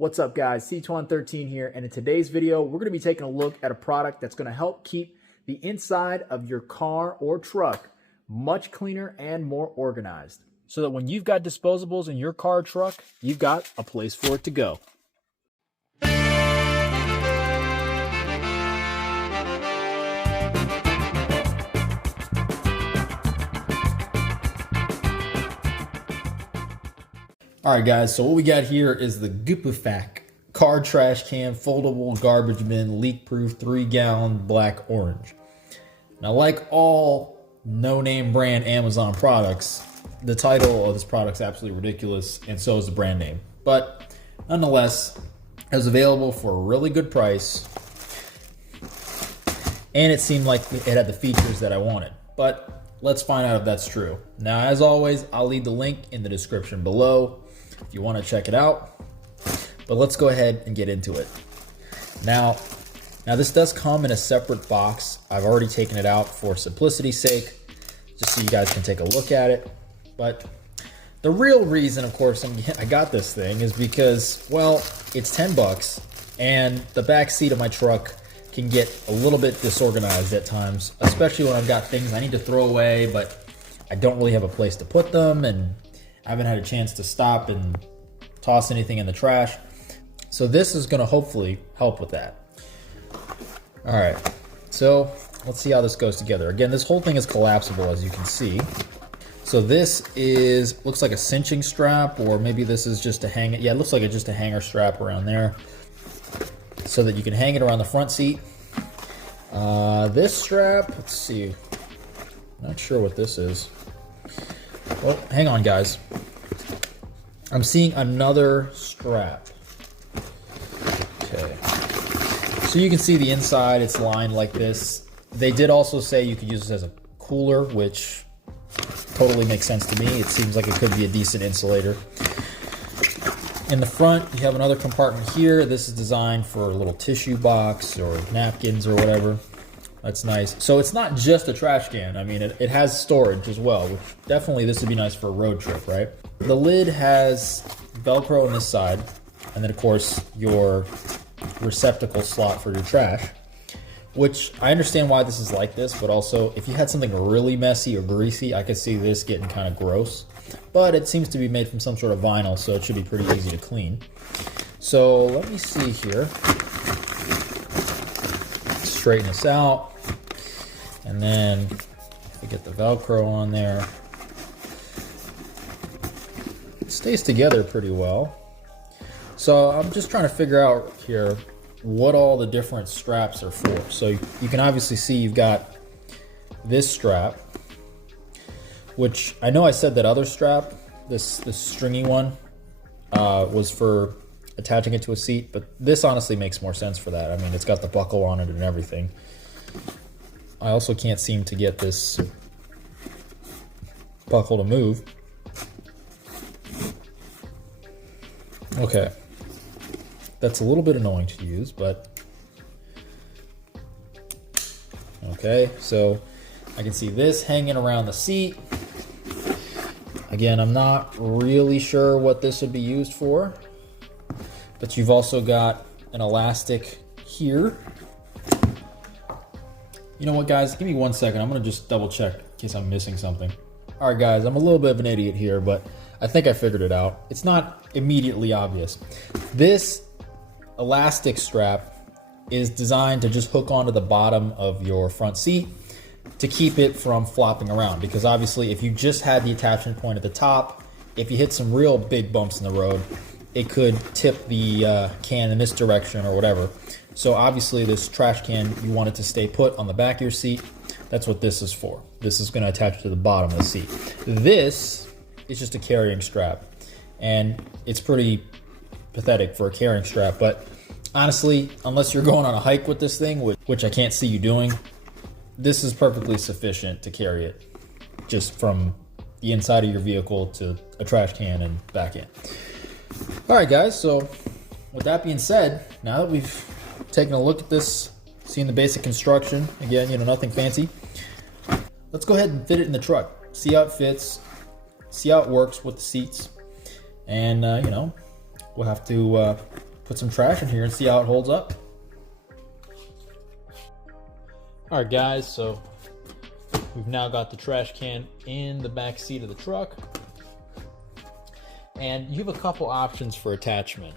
What's up guys, C-Twan13 here, and in today's video, we're gonna be taking a look at a product that's gonna help keep the inside of your car or truck much cleaner and more organized, so that when you've got disposables in your car or truck, you've got a place for it to go. Alright guys, so what we got here is the GPUSFAK car trash can foldable garbage bin leak-proof 3-gallon black orange. Now, like all no-name brand Amazon products, the title of this product is absolutely ridiculous, and so is the brand name. But nonetheless, it was available for a really good price, and it seemed like it had the features that I wanted. But let's find out if that's true. Now, as always, I'll leave the link in the description below if you want to check it out. But let's go ahead and get into it. Now this does come in a separate box. I've already taken it out for simplicity's sake, just so you guys can take a look at it. But the real reason, of course, I got this thing is because, well, it's 10 bucks, and the back seat of my truck can get a little bit disorganized at times, especially when I've got things I need to throw away, but I don't really have a place to put them, and I haven't had a chance to stop and toss anything in the trash. So this is gonna hopefully help with that. All right, so let's see how this goes together. Again, this whole thing is collapsible, as you can see. So this looks like a cinching strap, or maybe this is just a hang. Yeah, it looks like it's just a hanger strap around there, so that you can hang it around the front seat. This strap, let's see. Not sure what this is. Well, hang on, guys. I'm seeing another strap. Okay. So you can see the inside, it's lined like this. They did also say you could use this as a cooler, which totally makes sense to me. It seems like it could be a decent insulator. In the front, you have another compartment here. This is designed for a little tissue box or napkins or whatever. That's nice. So it's not just a trash can. I mean, it has storage as well, which definitely this would be nice for a road trip, right? The lid has Velcro on this side, and then of course your receptacle slot for your trash, which I understand why this is like this, but also if you had something really messy or greasy, I could see this getting kind of gross. But it seems to be made from some sort of vinyl, so it should be pretty easy to clean. So let me see here. Straighten this out, and then if we get the Velcro on there, it stays together pretty well. So I'm just trying to figure out here what all the different straps are for. So you can obviously see you've got this strap, which I know I said that other strap, this stringy one, was for attaching it to a seat, but this honestly makes more sense for that. I mean, it's got the buckle on it and everything. I also can't seem to get this buckle to move. Okay. That's a little bit annoying to use, but okay, so I can see this hanging around the seat. Again, I'm not really sure what this would be used for, but you've also got an elastic here. You know what, guys? Give me 1 second. I'm gonna just double check in case I'm missing something. All right, guys, I'm a little bit of an idiot here, but I think I figured it out. It's not immediately obvious. This elastic strap is designed to just hook onto the bottom of your front seat to keep it from flopping around, because obviously if you just had the attachment point at the top, if you hit some real big bumps in the road, it could tip the can in this direction or whatever. So obviously this trash can, you want it to stay put on the back of your seat. That's what this is for. This is going to attach to the bottom of the seat. This is just a carrying strap, and it's pretty pathetic for a carrying strap, but honestly, unless you're going on a hike with this thing, which I can't see you doing, this is perfectly sufficient to carry it just from the inside of your vehicle to a trash can and back in. All right, guys, so with that being said, now that we've taken a look at this, seen the basic construction, again, you know, nothing fancy, let's go ahead and fit it in the truck, see how it fits, see how it works with the seats, and you know, we'll have to put some trash in here and see how it holds up. All right, guys, so we've now got the trash can in the back seat of the truck. And you have a couple options for attachment.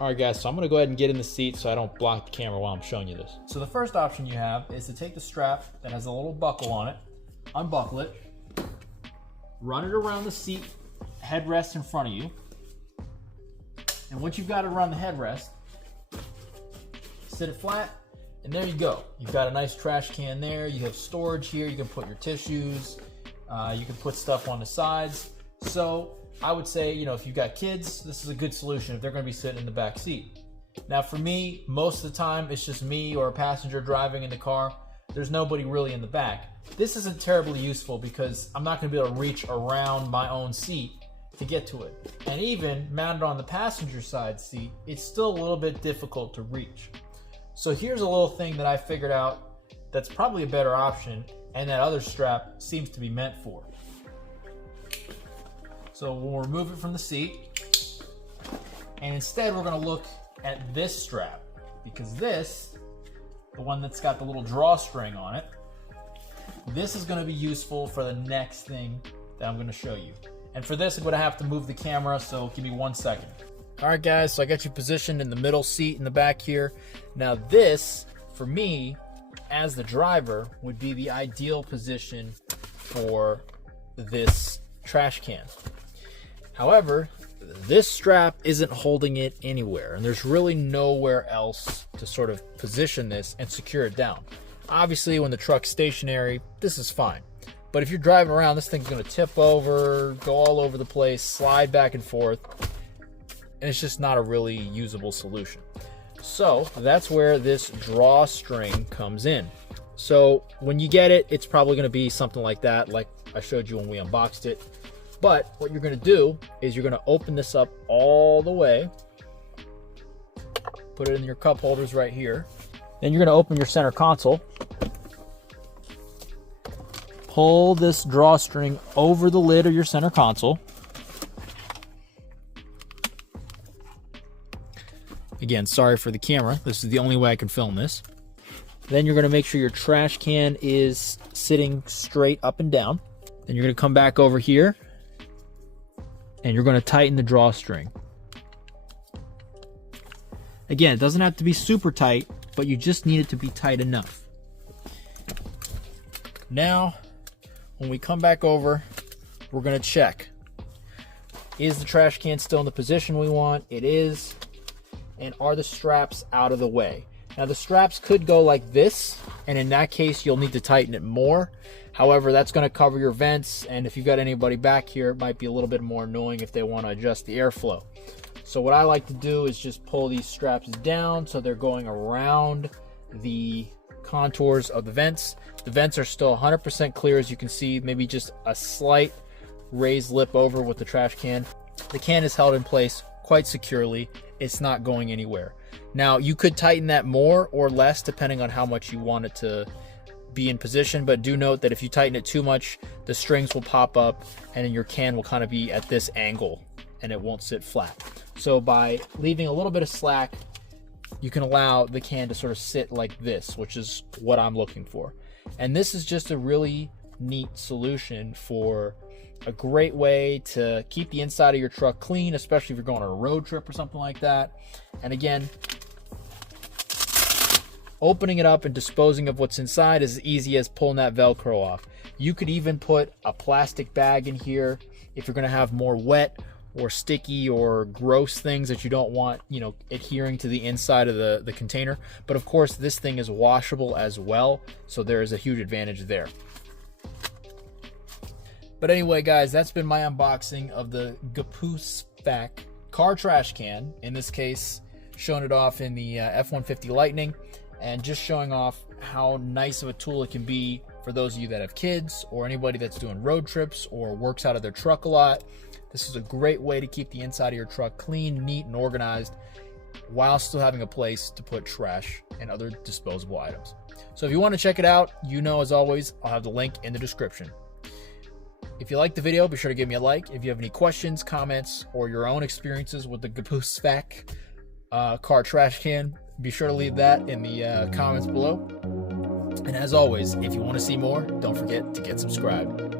All right, guys, so I'm gonna go ahead and get in the seat so I don't block the camera while I'm showing you this. So the first option you have is to take the strap that has a little buckle on it, unbuckle it, run it around the seat headrest in front of you. And once you've got it around the headrest, sit it flat, and there you go. You've got a nice trash can there. You have storage here. You can put your tissues. You can put stuff on the sides. So I would say, you know, if you've got kids, this is a good solution if they're going to be sitting in the back seat. Now for me, most of the time, it's just me or a passenger driving in the car. There's nobody really in the back. This isn't terribly useful because I'm not going to be able to reach around my own seat to get to it. And even mounted on the passenger side seat, it's still a little bit difficult to reach. So here's a little thing that I figured out that's probably a better option, and that other strap seems to be meant for. So we'll remove it from the seat, and instead we're going to look at this strap, because this, the one that's got the little drawstring on it, this is going to be useful for the next thing that I'm going to show you. And for this, I'm going to have to move the camera, so give me 1 second. All right, guys, so I got you positioned in the middle seat in the back here. Now this, for me, as the driver, would be the ideal position for this trash can. However, this strap isn't holding it anywhere, and there's really nowhere else to sort of position this and secure it down. Obviously, when the truck's stationary, this is fine. But if you're driving around, this thing's going to tip over, go all over the place, slide back and forth, and it's just not a really usable solution. So that's where this drawstring comes in. So when you get it, it's probably going to be something like that, like I showed you when we unboxed it. But what you're going to do is you're going to open this up all the way, put it in your cup holders right here. Then you're going to open your center console, pull this drawstring over the lid of your center console. Again, sorry for the camera. This is the only way I can film this. Then you're going to make sure your trash can is sitting straight up and down. Then you're going to come back over here, and you're going to tighten the drawstring. Again, it doesn't have to be super tight, but you just need it to be tight enough. Now, when we come back over, we're going to check. Is the trash can still in the position we want? It is. And are the straps out of the way? Now the straps could go like this, and in that case you'll need to tighten it more. However, that's going to cover your vents, and if you've got anybody back here, it might be a little bit more annoying if they want to adjust the airflow. So what I like to do is just pull these straps down so they're going around the contours of the vents. The vents are still 100% clear, as you can see, maybe just a slight raised lip over with the trash can. The can is held in place quite securely. It's not going anywhere. Now, you could tighten that more or less depending on how much you want it to be in position, but do note that if you tighten it too much, the strings will pop up and then your can will kind of be at this angle and it won't sit flat. So by leaving a little bit of slack, you can allow the can to sort of sit like this, which is what I'm looking for. And this is just a really neat solution for a great way to keep the inside of your truck clean, especially if you're going on a road trip or something like that. And again, opening it up and disposing of what's inside is as easy as pulling that Velcro off. You could even put a plastic bag in here if you're going to have more wet or sticky or gross things that you don't want, you know, adhering to the inside of the container. But of course, this thing is washable as well, so there is a huge advantage there. But anyway, guys, that's been my unboxing of the GPUSFAK car trash can. In this case, showing it off in the F-150 Lightning, and just showing off how nice of a tool it can be for those of you that have kids or anybody that's doing road trips or works out of their truck a lot. This is a great way to keep the inside of your truck clean, neat, and organized while still having a place to put trash and other disposable items. So if you want to check it out, you know, as always, I'll have the link in the description. If you liked the video, be sure to give me a like. If you have any questions, comments, or your own experiences with the GPUSFAK, car trash can, be sure to leave that in the comments below. And as always, if you want to see more, don't forget to get subscribed.